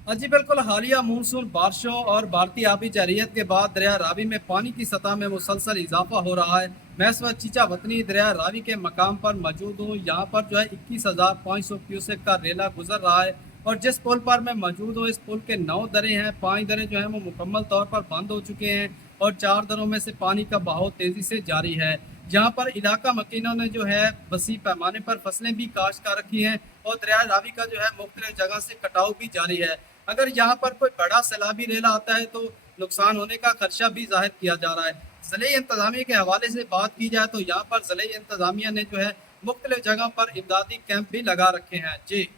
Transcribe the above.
जी बिल्कुल, हालिया मानसून बारिशों और भारतीय आबी जारियत के बाद दरिया रावी में पानी की सतह में मुसलसल इजाफा हो रहा है। मैं इस वक्त चीचा वतनी दरिया रावी के मकाम पर मौजूद हूँ। यहाँ पर जो है 21,500 क्यूसेक का रेला गुजर रहा है और जिस पुल पर मैं मौजूद हूँ, इस पुल के 9 दरे हैं। 5 दरे जो है वो मुकम्मल तौर पर बंद हो चुके हैं और 4 दरों में से पानी का बहाव तेजी से जारी है। यहाँ पर इलाका मकीनों ने जो है वसी पैमाने पर फसलें भी काश्त कर रखी हैं और दरिया रावी का जो है मुख्तलिफ जगह से कटाव भी जारी है। अगर यहाँ पर कोई बड़ा सैलाबी रेला आता है तो नुकसान होने का खदशा भी जाहिर किया जा रहा है। ज़िले इंतजामिया के हवाले से बात की जाए तो यहाँ पर ज़िले इंतजामिया ने जो है मुख्तलिफ जगह पर इमदादी कैंप भी लगा रखे हैं। जी।